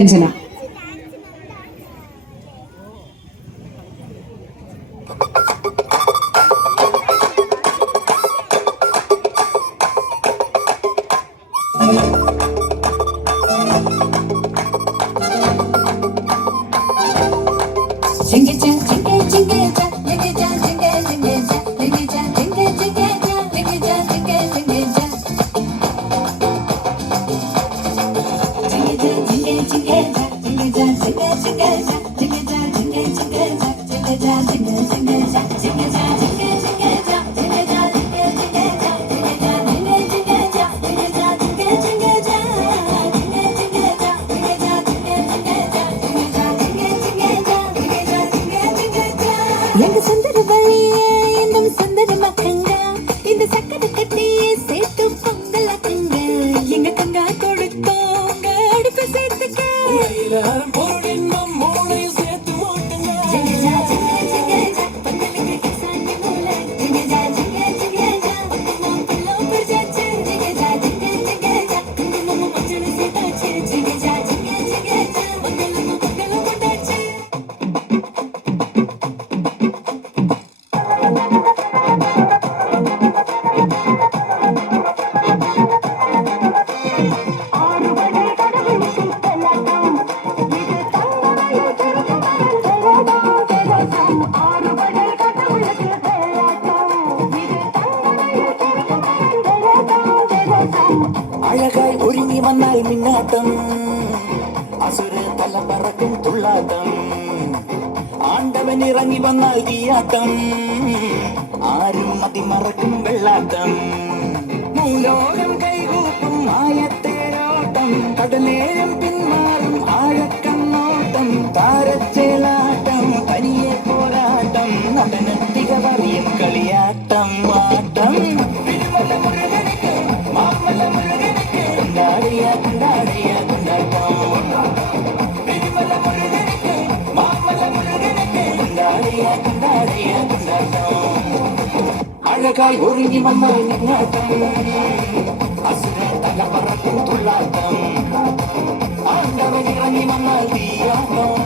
രഞ്ജന. எங்க சுந்தர வழியே இன்னும் சுந்தர மக்கங்க இந்த சக்கர கட்டியே சேர்த்து பொங்கலாக்குங்க எங்க கங்கா கொடுத்தோங்க அடுப்பு சேர்த்துக்க அழகாய் ஒருங்கி வந்தால் மின்னாட்டம் அசுர தல பறக்கும் துள்ளாட்டம் ஆண்டவன் இறங்கி வந்தால் தீயாட்டம் ஆறும் மதி மறக்கும் வெள்ளாட்டம் மூலோகம் கைகூப்பும் ஆயத்தேரோட்டம் கடலேழும் பின்மாறும் ஆழக்கண்ணோட்டம் தாரச்சேலாட்டம் தனியே போராட்டம் நடனத்திக வரியும் களியாட்டம் ஆட்டம் அழகாய் ஒருங்கி வந்தால் நின்னாட்டம் அசுர தல பறக்கும் துள்ளாட்டம் ஆண்டவன் இறங்கி வந்தால் தீயாட்டம்